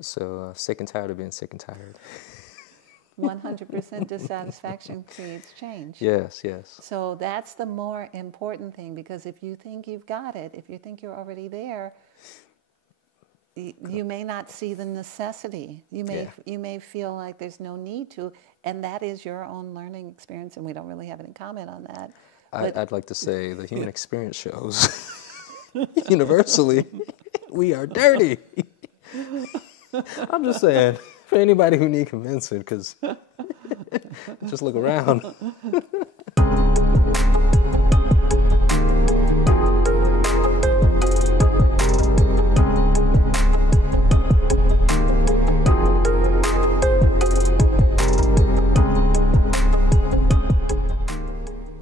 So sick and tired of being sick and tired. 100% dissatisfaction creates change. Yes, yes. So that's the more important thing, because if you think you've got it, if you think you're already there, you may not see the necessity. You may feel like there's no need to, and that is your own learning experience, and we don't really have any comment on that. I'd like to say the human experience shows universally we are dirty. I'm just saying, for anybody who need convincing, because just look around.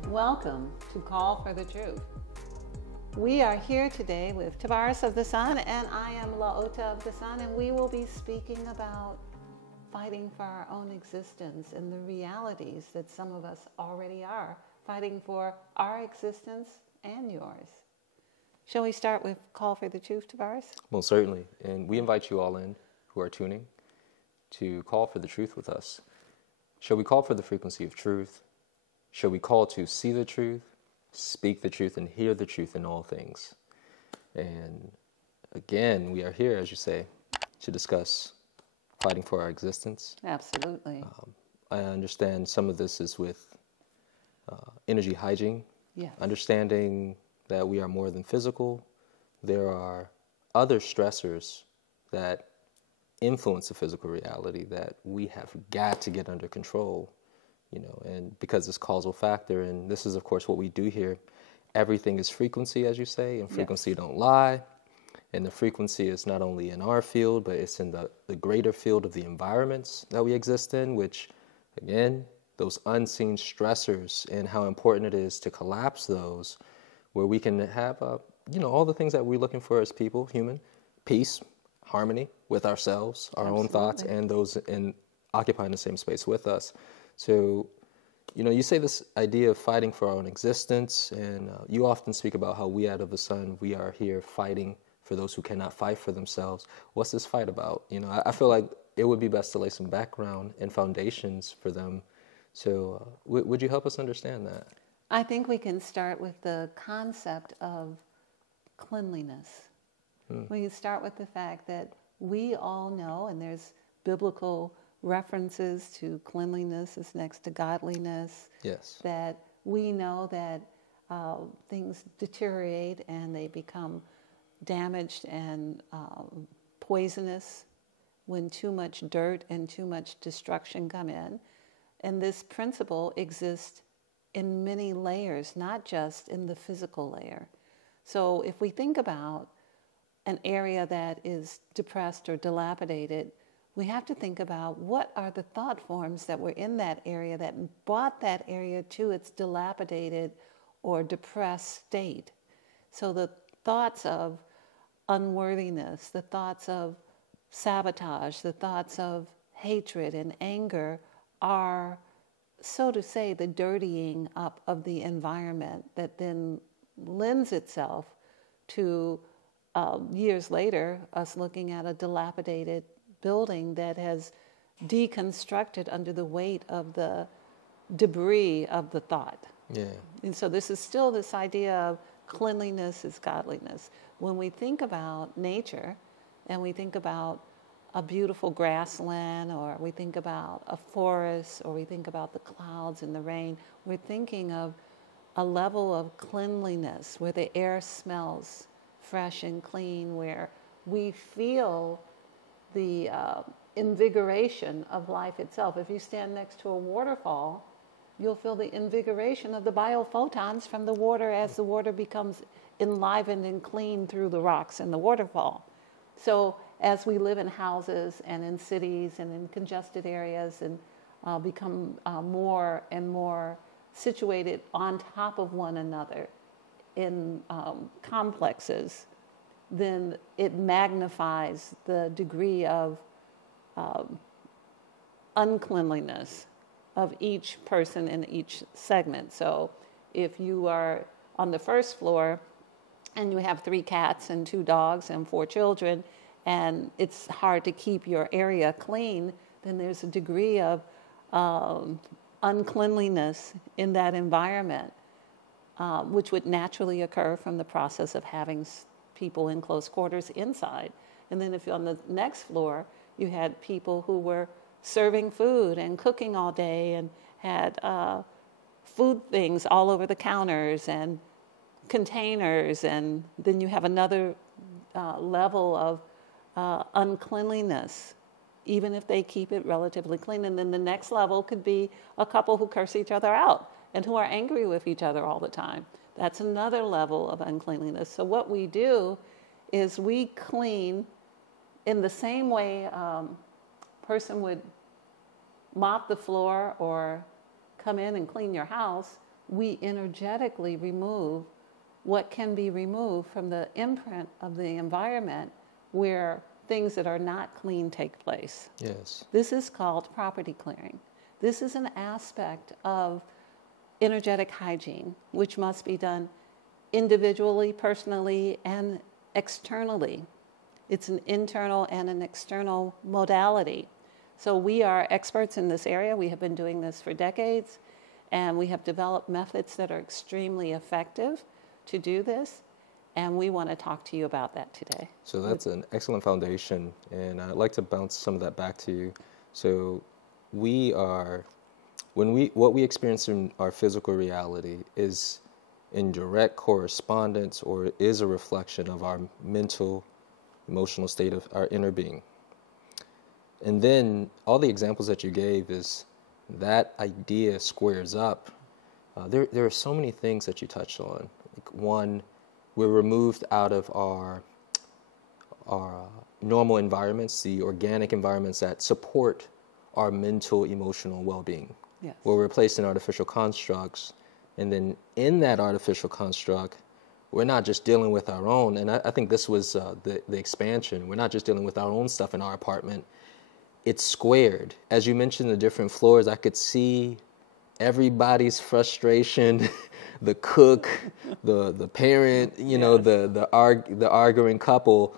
Welcome to Call for the Truth. We are here today with Tarvars of the Sun, and I am LaOta of the Sun, and we will be speaking about fighting for our own existence and the realities that some of us already are, fighting for our existence and yours. Shall we start with Call for the Truth, Tarvars? Most certainly. And we invite you all in who are tuning to call for the truth with us. Shall we call for the frequency of truth? Shall we call to see the truth, speak the truth, and hear the truth in all things? And again, we are here, as you say, to discuss fighting for our existence. Absolutely. I understand some of this is with energy hygiene, Yes. understanding that we are more than physical. There are other stressors that influence the physical reality that we have got to get under control. And because it's causal factor, and this is, of course, what we do here. Everything is frequency, as you say, and frequency don't lie. And the frequency is not only in our field, but it's in the greater field of the environments that we exist in, which, again, those unseen stressors and how important it is to collapse those, where we can have, all the things that we're looking for as people, human, peace, harmony with ourselves, our own thoughts, and those occupying the same space with us. So, you say this idea of fighting for our own existence, and you often speak about how we out of the sun, we are here fighting for those who cannot fight for themselves. What's this fight about? I feel like it would be best to lay some background and foundations for them. So would you help us understand that? I think we can start with the concept of cleanliness. We can start with the fact that we all know, and there's biblical references to cleanliness is next to godliness. Yes. That we know that things deteriorate and they become damaged and poisonous when too much dirt and too much destruction come in. And this principle exists in many layers, not just in the physical layer. So if we think about an area that is depressed or dilapidated, we have to think about what are the thought forms that were in that area that brought that area to its dilapidated or depressed state. So the thoughts of unworthiness, the thoughts of sabotage, the thoughts of hatred and anger are, so to say, the dirtying up of the environment that then lends itself to years later us looking at a dilapidated building that has deconstructed under the weight of the debris of the thought. Yeah. And so this is still this idea of cleanliness is godliness. When we think about nature and we think about a beautiful grassland, or we think about a forest, or we think about the clouds and the rain, we're thinking of a level of cleanliness where the air smells fresh and clean, where we feel the invigoration of life itself. If you stand next to a waterfall, you'll feel the invigoration of the biophotons from the water as the water becomes enlivened and clean through the rocks in the waterfall. So as we live in houses and in cities and in congested areas and become more and more situated on top of one another in complexes, then it magnifies the degree of uncleanliness of each person in each segment. So if you are on the first floor and you have 3 cats and 2 dogs and 4 children, and it's hard to keep your area clean, then there's a degree of uncleanliness in that environment, which would naturally occur from the process of having people in close quarters inside. And then if you're on the next floor, you had people who were serving food and cooking all day and had food things all over the counters and containers, and then you have another level of uncleanliness, even if they keep it relatively clean. And then the next level could be a couple who curse each other out and who are angry with each other all the time. That's another level of uncleanliness. So what we do is we clean in the same way a person would mop the floor or come in and clean your house. We energetically remove what can be removed from the imprint of the environment where things that are not clean take place. Yes. This is called property clearing. This is an aspect of energetic hygiene, which must be done individually, personally, and externally. It's an internal and an external modality. So we are experts in this area. We have been doing this for decades, and we have developed methods that are extremely effective to do this, and we want to talk to you about that today. So that's an excellent foundation, and I'd like to bounce some of that back to you. So what we experience in our physical reality is in direct correspondence or is a reflection of our mental, emotional state of our inner being. And then all the examples that you gave is that idea squares up. There are so many things that you touched on. Like one, we're removed out of our normal environments, the organic environments that support our mental, emotional well-being. Yes. We're placed in artificial constructs, and then in that artificial construct, we're not just dealing with our own, and I think this was the expansion. We're not just dealing with our own stuff in our apartment. It's squared. As you mentioned, the different floors, I could see everybody's frustration, the cook, the parent, the arguing couple,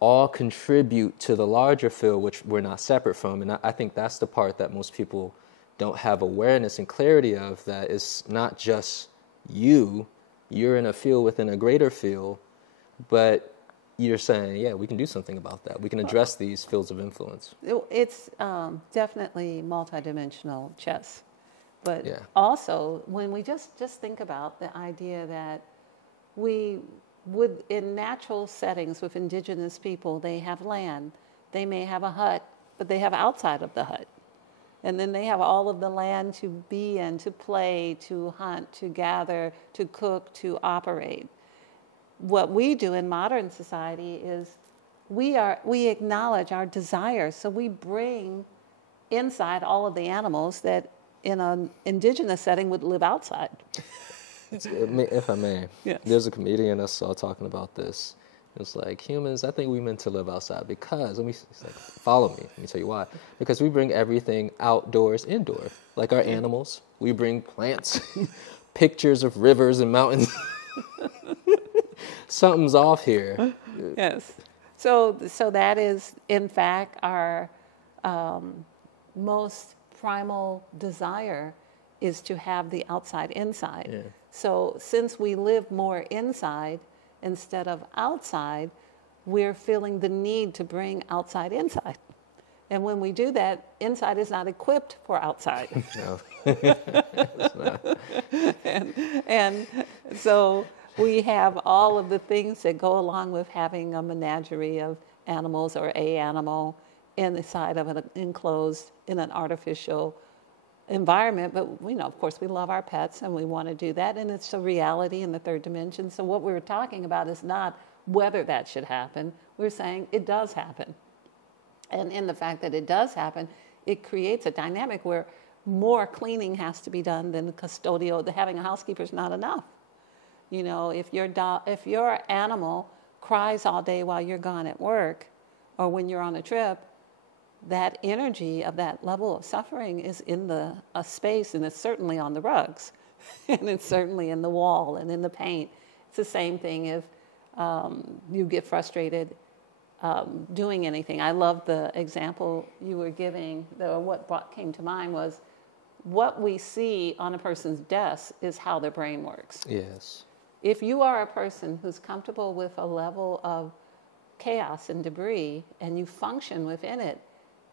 all contribute to the larger field, which we're not separate from. And I think that's the part that most people don't have awareness and clarity of, that it's not just you're in a field within a greater field, but you're saying, yeah, we can do something about that. We can address these fields of influence. It's definitely multidimensional chess. But yeah. Also, when we just think about the idea that we would, in natural settings with indigenous people, they have land. They may have a hut, but they have outside of the hut. And then they have all of the land to be in, to play, to hunt, to gather, to cook, to operate. What we do in modern society is we acknowledge our desires. So we bring inside all of the animals that in an indigenous setting would live outside. If I may, yes. There's a comedian I saw talking about this. It's like, humans, I think we meant to live outside because, it's like, follow me, let me tell you why. Because we bring everything outdoors, indoor. Like our animals, we bring plants, pictures of rivers and mountains. Something's off here. Yes. So that is, in fact, our most primal desire is to have the outside inside. Yeah. So since we live more inside instead of outside, we're feeling the need to bring outside inside. And when we do that, inside is not equipped for outside. No. It's not. And so we have all of the things that go along with having a menagerie of animals or a animal inside of an enclosed, in an artificial environment. But of course, we love our pets and we want to do that, and it's a reality in the third dimension. So what we're talking about is not whether that should happen. We're saying it does happen. And in the fact that it does happen, it creates a dynamic where more cleaning has to be done than the custodial. Having a housekeeper is not enough. If your animal cries all day while you're gone at work or when you're on a trip, that energy of that level of suffering is in a space, and it's certainly on the rugs, and it's certainly in the wall and in the paint. It's the same thing if you get frustrated doing anything. I love the example you were giving. What came to mind was what we see on a person's desk is how their brain works. Yes. If you are a person who's comfortable with a level of chaos and debris and you function within it,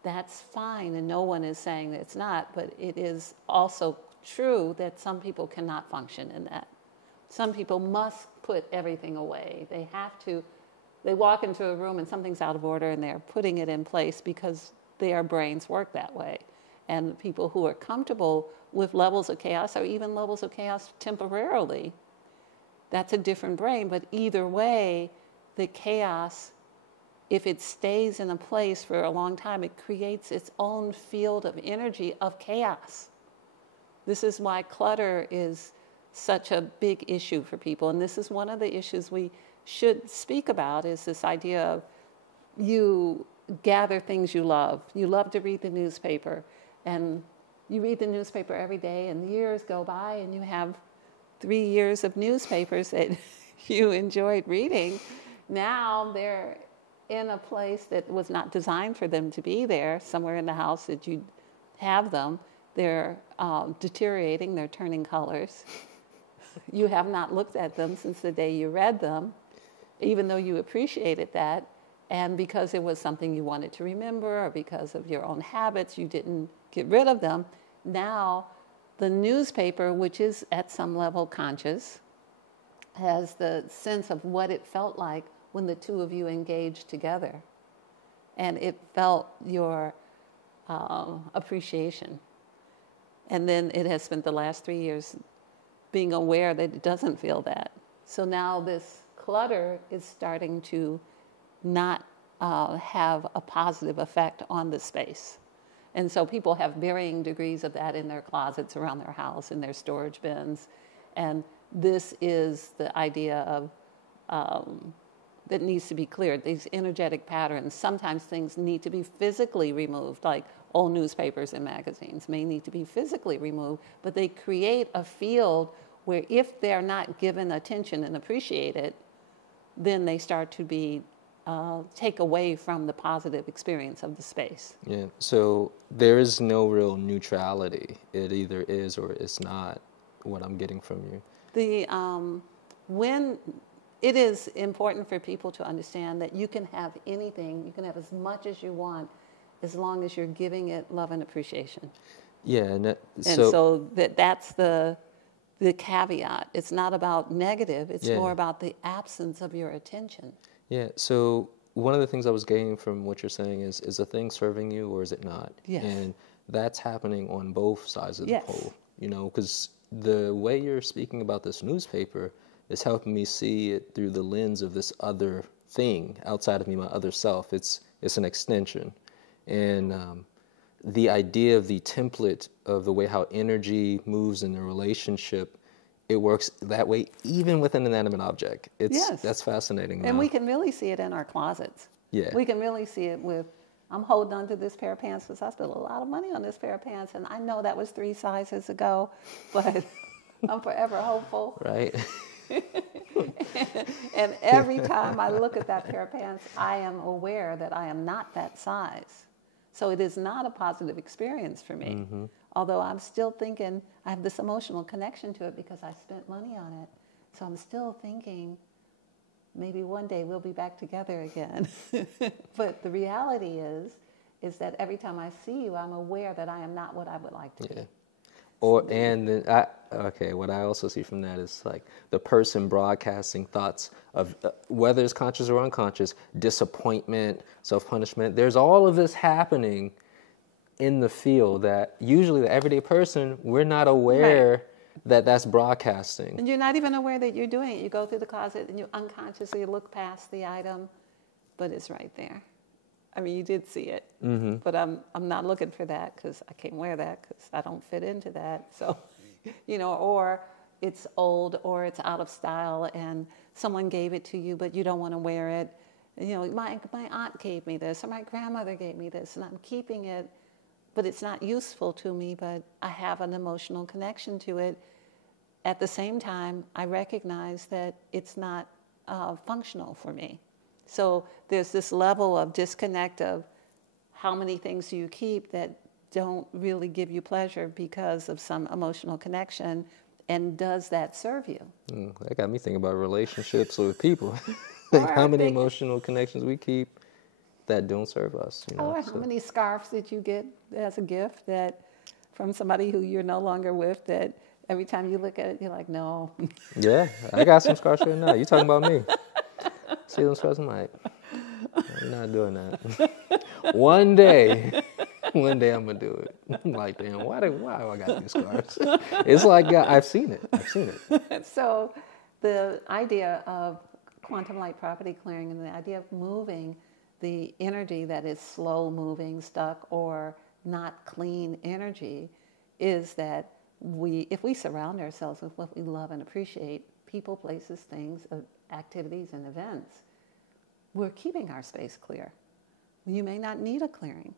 that's fine, and no one is saying that it's not, but it is also true that some people cannot function in that. Some people must put everything away. They walk into a room and something's out of order and they're putting it in place because their brains work that way. And people who are comfortable with levels of chaos or even levels of chaos temporarily, that's a different brain. But either way, the chaos, if it stays in a place for a long time, it creates its own field of energy of chaos. This is why clutter is such a big issue for people. And this is one of the issues we should speak about, is this idea of you gather things you love. You love to read the newspaper, and you read the newspaper every day, and years go by, and you have 3 years of newspapers that you enjoyed reading. Now they're in a place that was not designed for them to be there, somewhere in the house that you have them. They're deteriorating, they're turning colors. You have not looked at them since the day you read them, even though you appreciated that. And because it was something you wanted to remember, or because of your own habits, you didn't get rid of them. Now, the newspaper, which is at some level conscious, has the sense of what it felt like when the two of you engaged together. And it felt your appreciation. And then it has spent the last 3 years being aware that it doesn't feel that. So now this clutter is starting to not have a positive effect on the space. And so people have varying degrees of that in their closets around their house, in their storage bins. And this is the idea of that needs to be cleared. These energetic patterns, sometimes things need to be physically removed, like old newspapers and magazines may need to be physically removed, but they create a field where if they're not given attention and appreciated, then they start to be take away from the positive experience of the space. Yeah, so there is no real neutrality. It either is or it's not, what I'm getting from you. When it is important for people to understand that you can have anything, you can have as much as you want, as long as you're giving it love and appreciation. Yeah, so that's the caveat. It's not about negative, it's more about the absence of your attention. Yeah, so one of the things I was getting from what you're saying is a thing serving you or is it not? Yes. And that's happening on both sides of the Yes. pole, you know, because the way you're speaking about this newspaper is helping me see it through the lens of this other thing outside of me, my other self. It's an extension. And the idea of the template of the way how energy moves in a relationship, it works that way even with an inanimate object. That's fascinating. And we can really see it in our closets. Yeah. We can really see it with, I'm holding on to this pair of pants because I spent a lot of money on this pair of pants, and I know that was 3 sizes ago, but I'm forever hopeful. Right. And every time I look at that pair of pants, I am aware that I am not that size. So it is not a positive experience for me. Mm-hmm. Although I'm still thinking, I have this emotional connection to it because I spent money on it. So I'm still thinking, maybe one day we'll be back together again. But the reality is that every time I see you, I'm aware that I am not what I would like to be. What I also see from that is like the person broadcasting thoughts of whether it's conscious or unconscious, disappointment, self-punishment. There's all of this happening in the field that usually the everyday person, we're not aware that that's broadcasting. And you're not even aware that you're doing it. You go through the closet and you unconsciously look past the item, but it's right there. I mean, you did see it, but I'm not looking for that because I can't wear that because I don't fit into that. So, you know, or it's old or it's out of style and someone gave it to you, but you don't want to wear it. You know, my aunt gave me this or my grandmother gave me this and I'm keeping it, but it's not useful to me, but I have an emotional connection to it. At the same time, I recognize that it's not functional for me. So there's this level of disconnect of how many things do you keep that don't really give you pleasure because of some emotional connection, and does that serve you? That got me thinking about relationships with people. Like how many emotional connections we keep that don't serve us. Or how many scarves did you get as a gift that from somebody who you're no longer with, that every time you look at it, you're like, no. Yeah, I got some scarves right now. You talking about me? See those scarves? I'm like, I'm not doing that. One day I'm gonna do it. I'm like, damn, why do I got these scarves? It's like I've seen it. So the idea of quantum light property clearing and the idea of moving the energy that is slow moving, stuck, or not clean energy is that if we surround ourselves with what we love and appreciate, people, places, things, activities, and events, we're keeping our space clear. You may not need a clearing,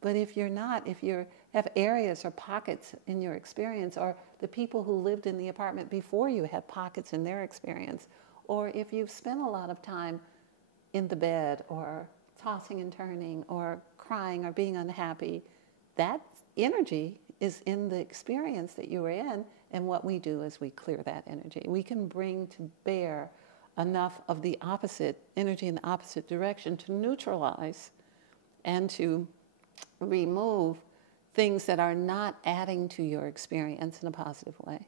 but if you have areas or pockets in your experience, or the people who lived in the apartment before you had pockets in their experience, or if you've spent a lot of time in the bed or tossing and turning or crying or being unhappy, that energy is in the experience that you were in, and what we do is we clear that energy. We can bring to bear enough of the opposite energy in the opposite direction to neutralize and to remove things that are not adding to your experience in a positive way.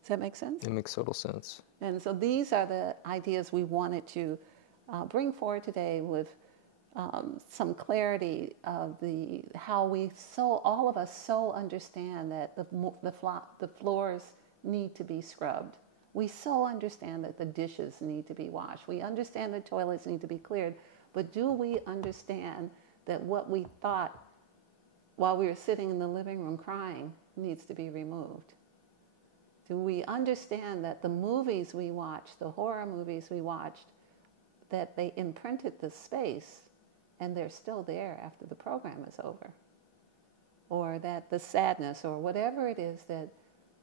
Does that make sense? It makes total sense. And so these are the ideas we wanted to bring forward today with some clarity of how all of us so understand that the floors need to be scrubbed. We so understand that the dishes need to be washed. We understand the toilets need to be cleared. But do we understand that what we thought while we were sitting in the living room crying needs to be removed? Do we understand that the movies we watched, the horror movies we watched, that they imprinted the space and they're still there after the program is over? Or that the sadness or whatever it is that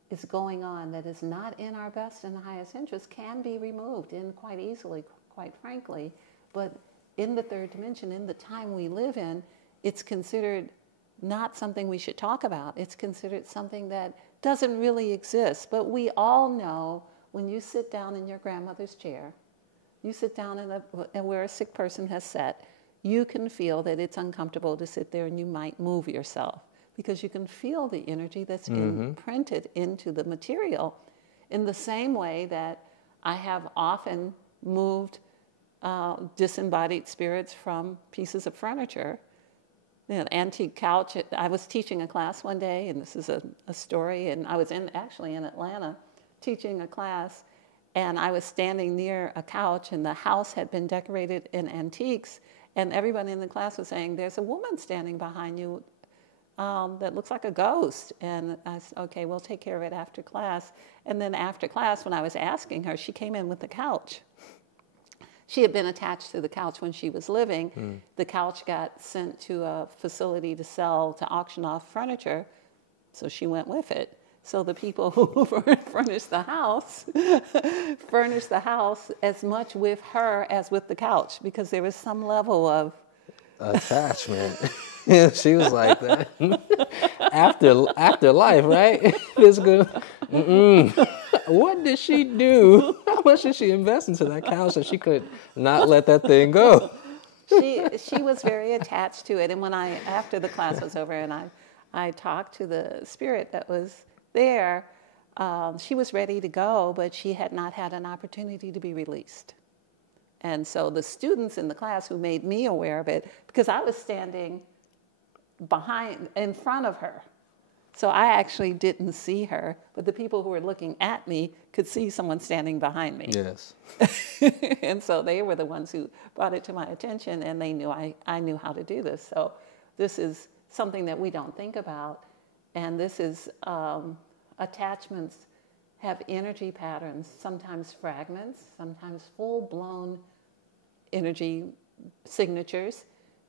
is going on that is not in our best and highest interest can be removed in quite easily, quite frankly. But in the third dimension, in the time we live in, it's considered not something we should talk about. It's considered something that doesn't really exist. But we all know when you sit down in your grandmother's chair, you sit down and where a sick person has sat, you can feel that it's uncomfortable to sit there and you might move yourself because you can feel the energy that's imprinted into the material in the same way that I have often moved disembodied spirits from pieces of furniture. An antique couch. I was teaching a class one day, and this is a story, and I was actually in Atlanta teaching a class, and I was standing near a couch, and the house had been decorated in antiques, and everybody in the class was saying, there's a woman standing behind you that looks like a ghost. And I said, okay, we'll take care of it after class. And then after class, when I was asking her, she came in with the couch. She had been attached to the couch when she was living. The couch got sent to a facility to auction off furniture, so she went with it. So the people who furnished the house as much with her as with the couch, because there was some level of attachment. She was like that. After life, right? Physical. What did she do? How much did she invest into that couch that she could not let that thing go? She was very attached to it. And after the class was over and I talked to the spirit that was there, she was ready to go, but she had not had an opportunity to be released. And so the students in the class who made me aware of it, because I was standing in front of her. So I actually didn't see her, but the people who were looking at me could see someone standing behind me. Yes. And so they were the ones who brought it to my attention, and they knew I knew how to do this. So this is something that we don't think about. And this is attachments have energy patterns, sometimes fragments, sometimes full-blown energy signatures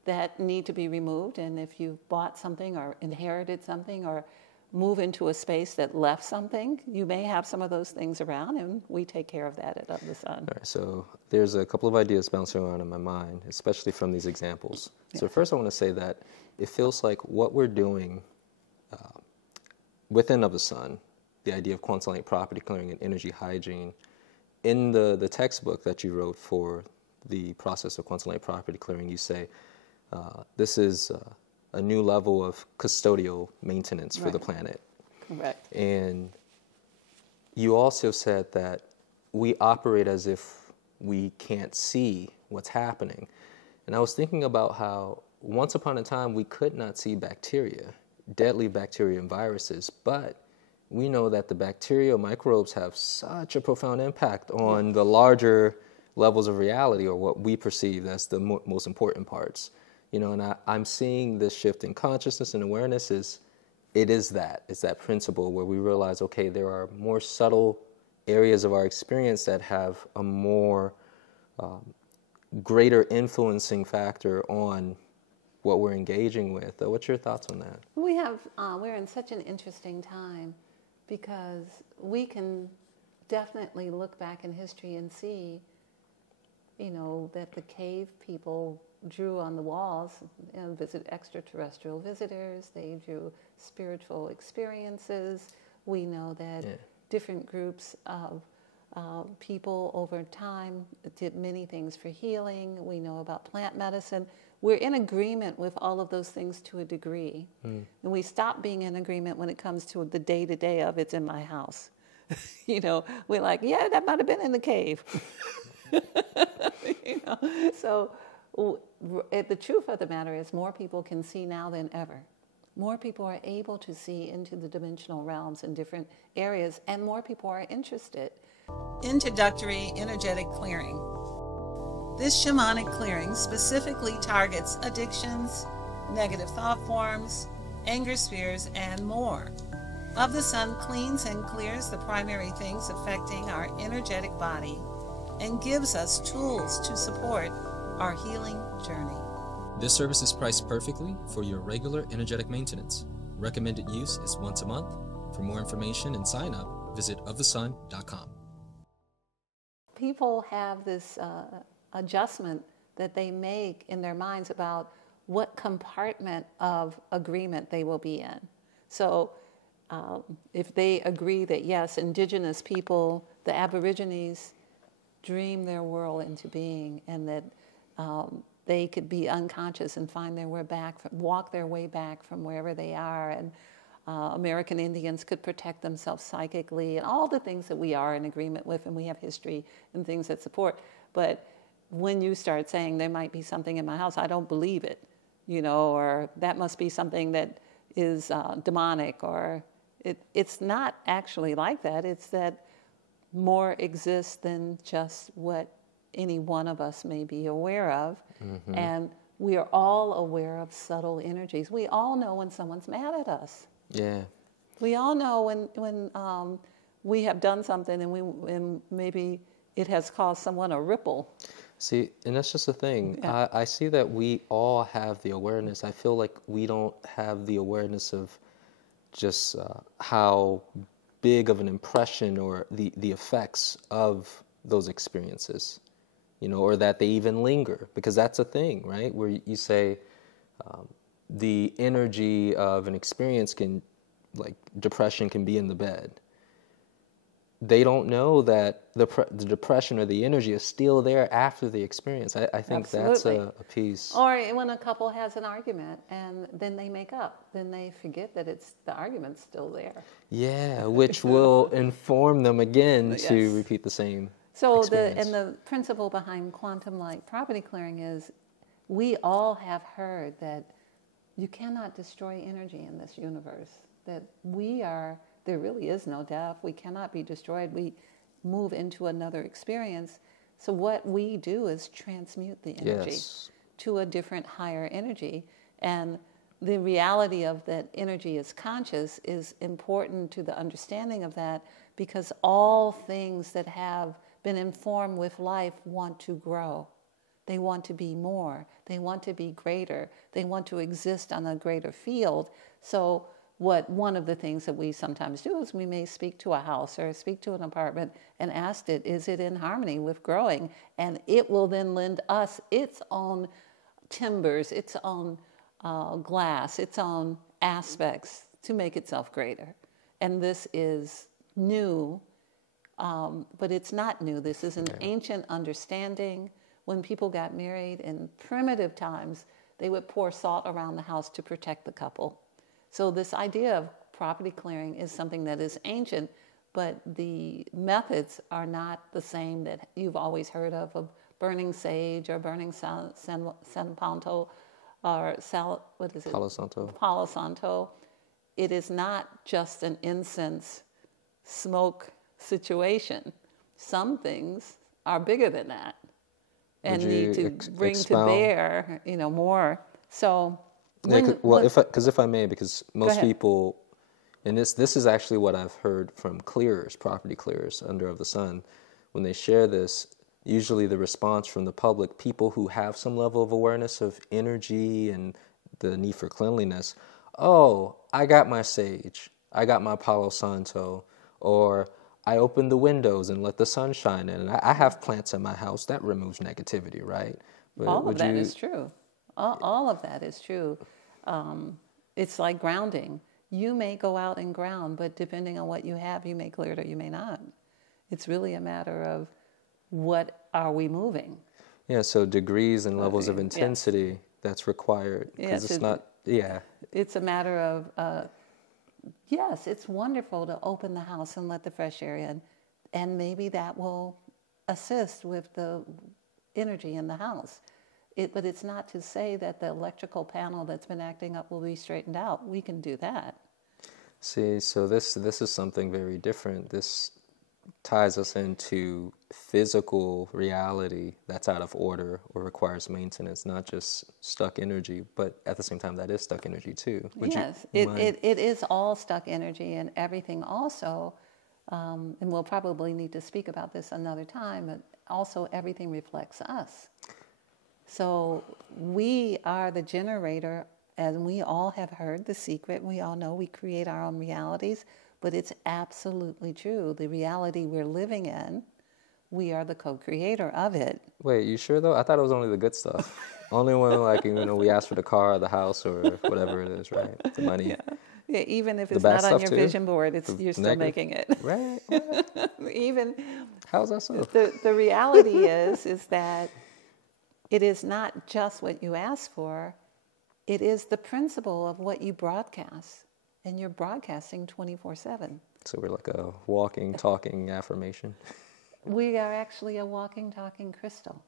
that need to be removed. And if you bought something or inherited something or move into a space that left something, you may have some of those things around, and we take care of that at Of the Sun. All right, so there's a couple of ideas bouncing around in my mind, especially from these examples. So first I want to say that it feels like what we're doing within Of the Sun, the idea of quantum light property clearing and energy hygiene, in the textbook that you wrote for the process of quantum light property clearing, you say this is a new level of custodial maintenance for the planet. Correct. And you also said that we operate as if we can't see what's happening. And I was thinking about how once upon a time we could not see bacteria, deadly bacteria and viruses, but we know that the bacterial microbes have such a profound impact on the larger levels of reality, or what we perceive as the most important parts. You know, and I'm seeing this shift in consciousness and awareness it's that principle where we realize, okay, there are more subtle areas of our experience that have a more greater influencing factor on what we're engaging with. What's your thoughts on that? We're in such an interesting time because we can definitely look back in history and see, you know, that the cave people drew on the walls and visit extraterrestrial visitors. They drew spiritual experiences. We know that different groups of people over time did many things for healing. We know about plant medicine. We're in agreement with all of those things to a degree. And we stop being in agreement when it comes to the day-to-day of it's in my house. You know, we're like, yeah, that might have been in the cave. You know, so the truth of the matter is more people can see now than ever. More people are able to see into the dimensional realms in different areas, and more people are interested. Introductory energetic clearing. This shamanic clearing specifically targets addictions, negative thought forms, anger spheres, and more. Of the Sun cleans and clears the primary things affecting our energetic body and gives us tools to support our healing journey. This service is priced perfectly for your regular energetic maintenance. Recommended use is once a month. For more information and sign up, visit ofthesun.com. People have this adjustment that they make in their minds about what compartment of agreement they will be in. So if they agree that, yes, indigenous people, the Aborigines, dream their world into being, and that they could be unconscious and find their way back, walk their way back from wherever they are, and American Indians could protect themselves psychically, and all the things that we are in agreement with, and we have history and things that support. But when you start saying there might be something in my house, I don't believe it, you know, or that must be something that is demonic, or it's not actually like that. It's that more exists than just what any one of us may be aware of. Mm-hmm. And we are all aware of subtle energies. We all know when someone's mad at us. Yeah. We all know when we have done something and maybe it has caused someone a ripple. See, and that's just the thing. Yeah. I see that we all have the awareness. I feel like we don't have the awareness of just how big of an impression or the effects of those experiences, you know, or that they even linger, because that's a thing, right? Where you say the energy of an experience can, like depression can be in the bed. They don't know that the depression or the energy is still there after the experience. I think Absolutely. That's a piece. Or when a couple has an argument and then they make up, then they forget that the argument's still there. Yeah, which will inform them again Yes. to repeat the same So experience. the principle behind quantum light property clearing is we all have heard that you cannot destroy energy in this universe, that there really is no death. We cannot be destroyed. We move into another experience. So what we do is transmute the energy to a different, higher energy. And the reality of that energy is conscious is important to the understanding of that, because all things that have been informed with life want to grow. They want to be more. They want to be greater. They want to exist on a greater field. So one of the things that we sometimes do is we may speak to a house or speak to an apartment and ask it, is it in harmony with growing? And it will then lend us its own timbers, its own glass, its own aspects to make itself greater. And this is new, but it's not new. This is an ancient understanding. When people got married in primitive times, they would pour salt around the house to protect the couple. So this idea of property clearing is something that is ancient, but the methods are not the same that you've always heard of burning sage or burning San Panto or Palo Santo. Palo Santo. It is not just an incense smoke situation. Some things are bigger than that and need to bring to bear, more. So, if I may, because most people, and this is actually what I've heard from clearers, property clearers under the sun, when they share this, usually the response from the public, people who have some level of awareness of energy and the need for cleanliness, oh, I got my sage, I got my Palo Santo, or I opened the windows and let the sun shine in. And I have plants in my house. That removes negativity, right? But all of that is true. All of that is true. It's like grounding. You may go out and ground, but depending on what you have, you may clear it or you may not. It's really a matter of what are we moving. Yeah, so degrees and levels of intensity that's required. Because it's not, It's a matter of, yes, it's wonderful to open the house and let the fresh air in. And maybe that will assist with the energy in the house. But it's not to say that the electrical panel that's been acting up will be straightened out. We can do that. See, so this is something very different. This ties us into physical reality that's out of order or requires maintenance, not just stuck energy, but at the same time that is stuck energy too. Yes, it is all stuck energy, and everything also, and we'll probably need to speak about this another time, but also everything reflects us. So we are the generator, and we all have heard the secret. We all know we create our own realities, but it's absolutely true. The reality we're living in, we are the co-creator of it. Wait, you sure though? I thought it was only the good stuff. Only when we ask for the car or the house or whatever it is, right? The money. Yeah, even if it's not on your vision board, you're still making it. Right. Even how's that so? The reality is that it is not just what you ask for. It is the principle of what you broadcast. And you're broadcasting 24/7. So we're like a walking, talking affirmation. We are actually a walking, talking crystal.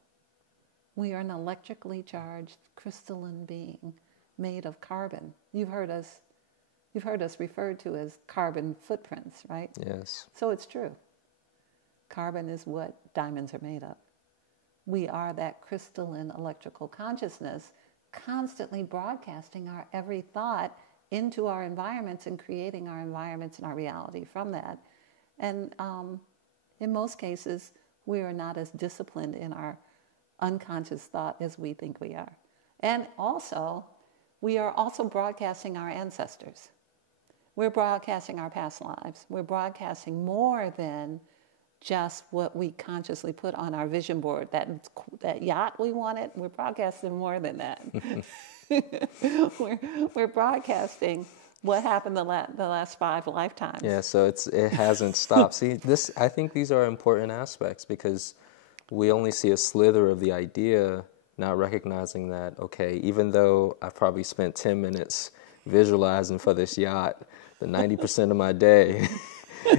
We are an electrically charged crystalline being made of carbon. You've heard us referred to as carbon footprints, right? Yes. So it's true. Carbon is what diamonds are made of. We are that crystalline electrical consciousness constantly broadcasting our every thought into our environments and creating our environments and our reality from that. And in most cases, we are not as disciplined in our unconscious thought as we think we are. And also, we are also broadcasting our ancestors. We're broadcasting our past lives. We're broadcasting more than just what we consciously put on our vision board. That yacht we wanted, we're broadcasting more than that. we're broadcasting what happened the last 5 lifetimes. Yeah, so it hasn't stopped. See, I think these are important aspects because we only see a slither of the idea, not recognizing that, okay, even though I've probably spent 10 minutes visualizing for this yacht, the 90% of my day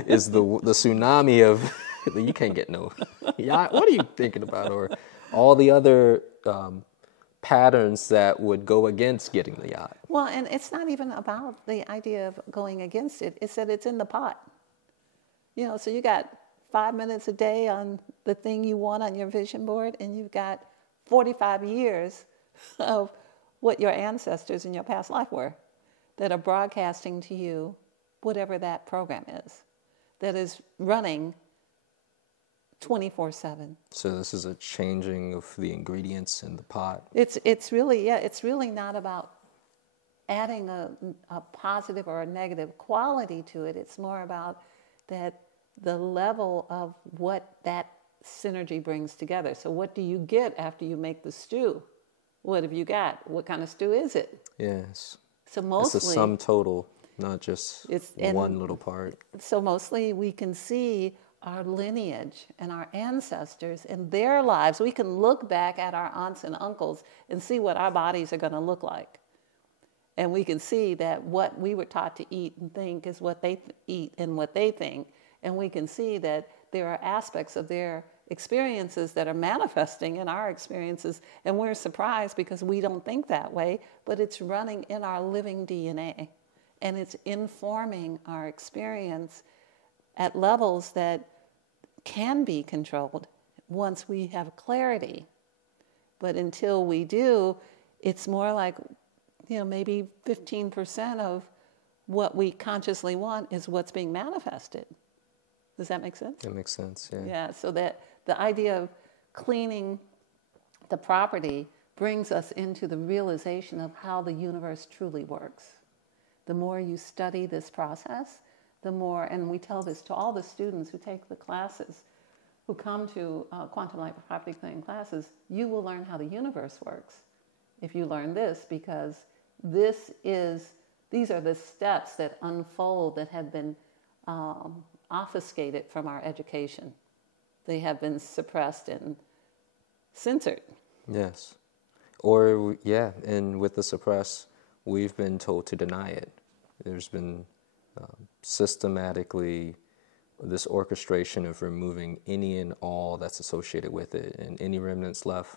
is the tsunami of, you can't get no yacht, what are you thinking about? Or all the other patterns that would go against getting the yacht. Well, and it's not even about the idea of going against it. It's that it's in the pot. So you got 5 minutes a day on the thing you want on your vision board, and you've got 45 years of what your ancestors in your past life were that are broadcasting to you whatever that program is that is running 24/7. So this is a changing of the ingredients in the pot. It's really not about adding a positive or a negative quality to it. It's more about that the level of what that synergy brings together. So what do you get after you make the stew? What have you got? What kind of stew is it? Yes. So mostly it's a sum total, not just one little part. So mostly we can see our lineage and our ancestors and their lives. We can look back at our aunts and uncles and see what our bodies are going to look like. And we can see that what we were taught to eat and think is what they eat and what they think. And we can see that there are aspects of their experiences that are manifesting in our experiences. And we're surprised because we don't think that way, but it's running in our living DNA. And it's informing our experience at levels that can be controlled once we have clarity. But until we do, it's more like, maybe 15% of what we consciously want is what's being manifested. Does that make sense? That makes sense, yeah. Yeah, so that the idea of cleaning the property brings us into the realization of how the universe truly works. The more you study this process, the more, and we tell this to all the students who take the classes, who come to quantum light property cleaning classes, you will learn how the universe works if you learn this, because these are the steps that unfold that have been obfuscated from our education. They have been suppressed and censored. Yes. And with the suppress, we've been told to deny it. There's been systematically this orchestration of removing any and all that's associated with it, and any remnants left,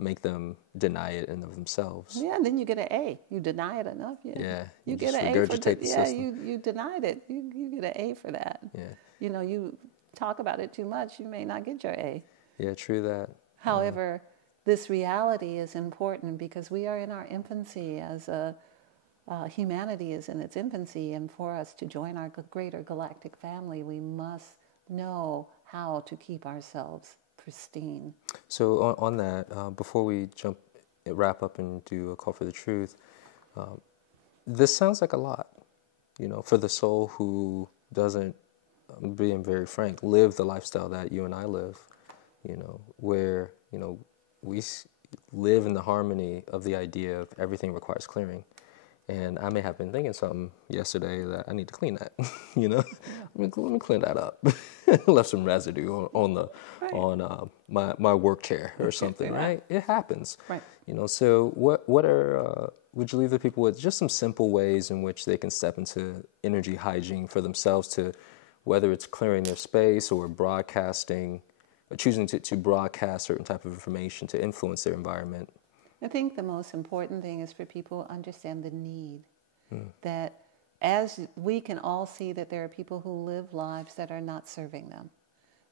make them deny it in of themselves. Yeah, and then you get an A. You deny it enough. Yeah. You get an A for that. Yeah, you denied it. You get an A for that. Yeah. You talk about it too much, you may not get your A. Yeah, true that. However, this reality is important because we are in our infancy as humanity is in its infancy, and for us to join our greater galactic family, we must know how to keep ourselves pristine. So on that, before we wrap up and do a call for the truth, this sounds like a lot, for the soul who doesn't, being very frank, live the lifestyle that you and I live, where, we live in the harmony of the idea of everything requires clearing. And I may have been thinking something yesterday that I need to clean that, Let me clean that up. Left some residue on my work chair or something, right? It happens. Right. So what are, would you leave the people with just some simple ways in which they can step into energy hygiene for themselves, to whether it's clearing their space or broadcasting, or choosing to broadcast certain type of information to influence their environment? I think the most important thing is for people to understand the need. That as we can all see that there are people who live lives that are not serving them,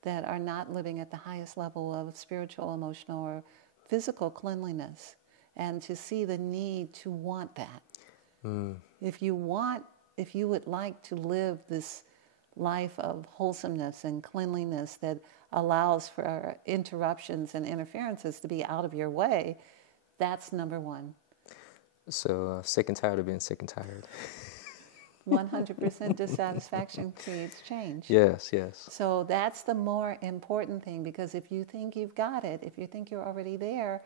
that are not living at the highest level of spiritual, emotional, or physical cleanliness, and to see the need to want that. If you would like to live this life of wholesomeness and cleanliness that allows for interruptions and interferences to be out of your way, that's number one. So sick and tired of being sick and tired. 100% dissatisfaction creates change. Yes. So that's the more important thing, because if you think you've got it, if you think you're already there,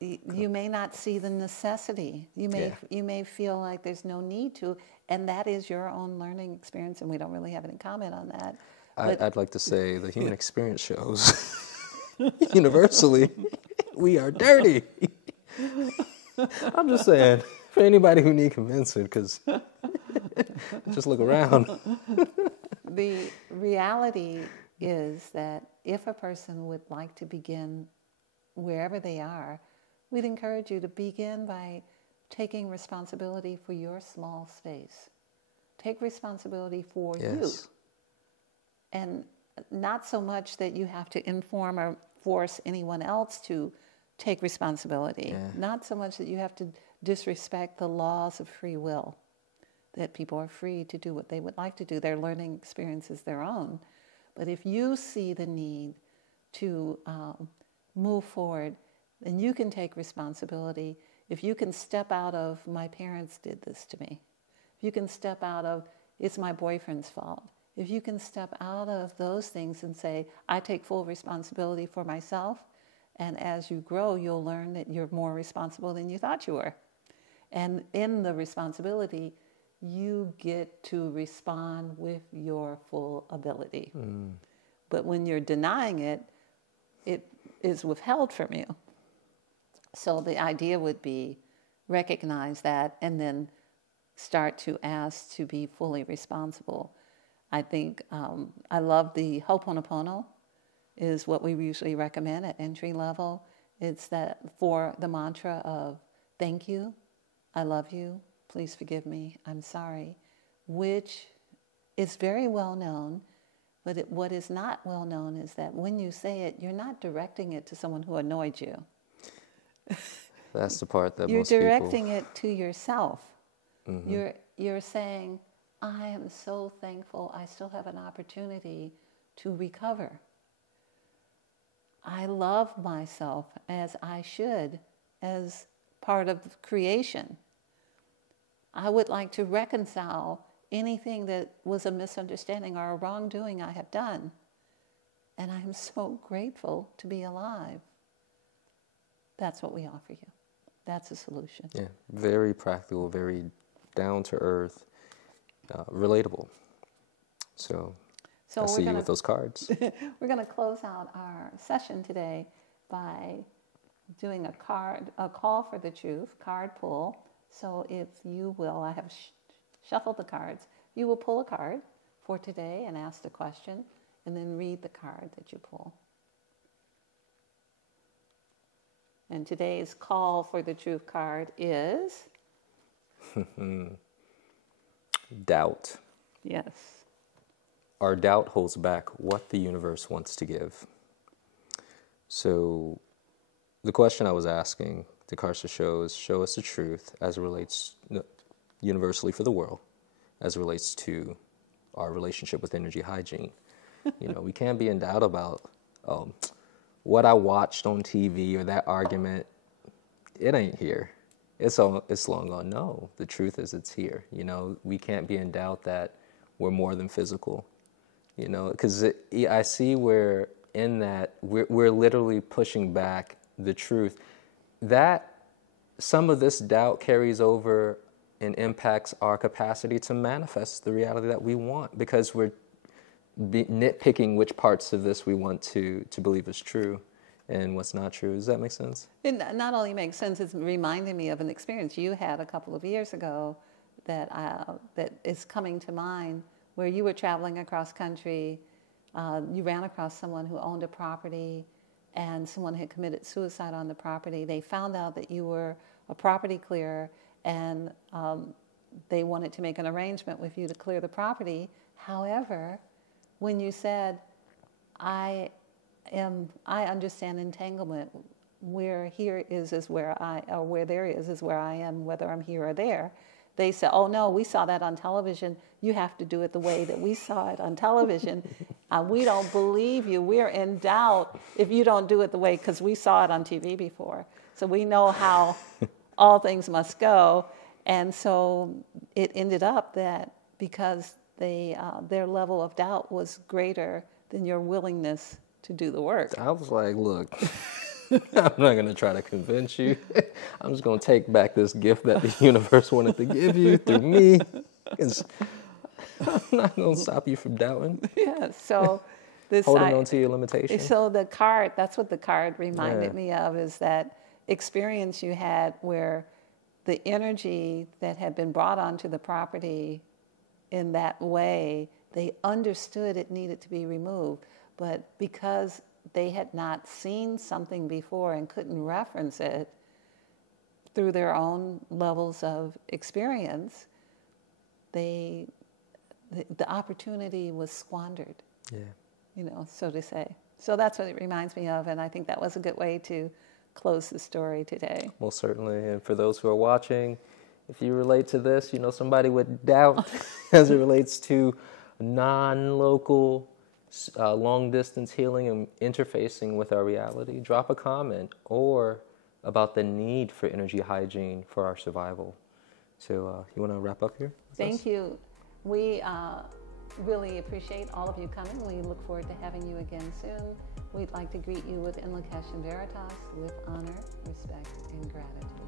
you may not see the necessity. You may feel like there's no need to, and that is your own learning experience, and we don't really have any comment on that. I'd like to say the human experience shows universally we are dirty. I'm just saying, for anybody who need convincing, because just look around. The reality is that if a person would like to begin wherever they are, we'd encourage you to begin by taking responsibility for your small space. Take responsibility for you. And not so much that you have to inform or force anyone else to take responsibility. Not so much that you have to disrespect the laws of free will, that people are free to do what they would like to do. Their learning experience is their own. But if you see the need to move forward, then you can take responsibility If you can step out of, my parents did this to me. If you can step out of, it's my boyfriend's fault. If you can step out of those things and say, I take full responsibility for myself, and as you grow, you'll learn that you're more responsible than you thought you were. And in the responsibility, you get to respond with your full ability. But when you're denying it, it is withheld from you. So the idea would be recognize that and then start to ask to be fully responsible. I think I love the Ho'oponopono is what we usually recommend at entry level. It's that for the mantra of thank you, I love you, please forgive me, I'm sorry, which is very well known, but what is not well known is that when you say it, you're not directing it to someone who annoyed you. That's the part that you're most people... directing it to yourself. You're saying, I am so thankful I still have an opportunity to recover. I love myself as I should, as part of creation. I would like to reconcile anything that was a misunderstanding or a wrongdoing I have done. And I'm so grateful to be alive. That's what we offer you. That's a solution. Yeah, very practical, very down to earth, relatable. So I see you with those cards. We're going to close out our session today by doing a call for the truth, card pull. So if you will, I have shuffled the cards. You will pull a card for today and ask the question, and then read the card that you pull. And today's call for the truth card is... doubt. Yes. Our doubt holds back what the universe wants to give. So the question I was asking the cards to show us the truth as it relates universally for the world, as it relates to our relationship with energy hygiene. We can't be in doubt about what I watched on TV or that argument. It ain't here. It's long gone. No, the truth is it's here. We can't be in doubt that we're more than physical. Because I see where in that we're literally pushing back the truth. That some of this doubt carries over and impacts our capacity to manifest the reality that we want, because we're nitpicking which parts of this we want to believe is true and what's not true. Does that make sense? It not only makes sense, it's reminding me of an experience you had a couple of years ago that is coming to mind, where you were traveling across country. You ran across someone who owned a property, and someone had committed suicide on the property. They found out that you were a property clearer, and they wanted to make an arrangement with you to clear the property. However, when you said, I understand entanglement, where here is where or where there is where I am, whether I'm here or there. They said, oh no, we saw that on television. You have to do it the way that we saw it on television. We don't believe you. We're in doubt if you don't do it the way, because we saw it on TV before. So we know how all things must go. And so it ended up that because their level of doubt was greater than your willingness to do the work. I was like, look, I'm not going to try to convince you. I'm just going to take back this gift that the universe wanted to give you through me. I'm not going to stop you from doubting. Yeah, so this... Holding on to your limitations. So the card, that's what the card reminded me of, is that experience you had where the energy that had been brought onto the property in that way, they understood it needed to be removed. But because they had not seen something before and couldn't reference it through their own levels of experience, the opportunity was squandered, so to say. So that's what it reminds me of, and I think that was a good way to close the story today. Most certainly, and for those who are watching, if you relate to this, somebody with doubt as it relates to non-local, long-distance healing and interfacing with our reality, drop a comment or about the need for energy hygiene for our survival. So you want to wrap up here? Thank you. We really appreciate all of you coming. We look forward to having you again soon. We'd like to greet you with In Lacash and Veritas, with honor, respect, and gratitude.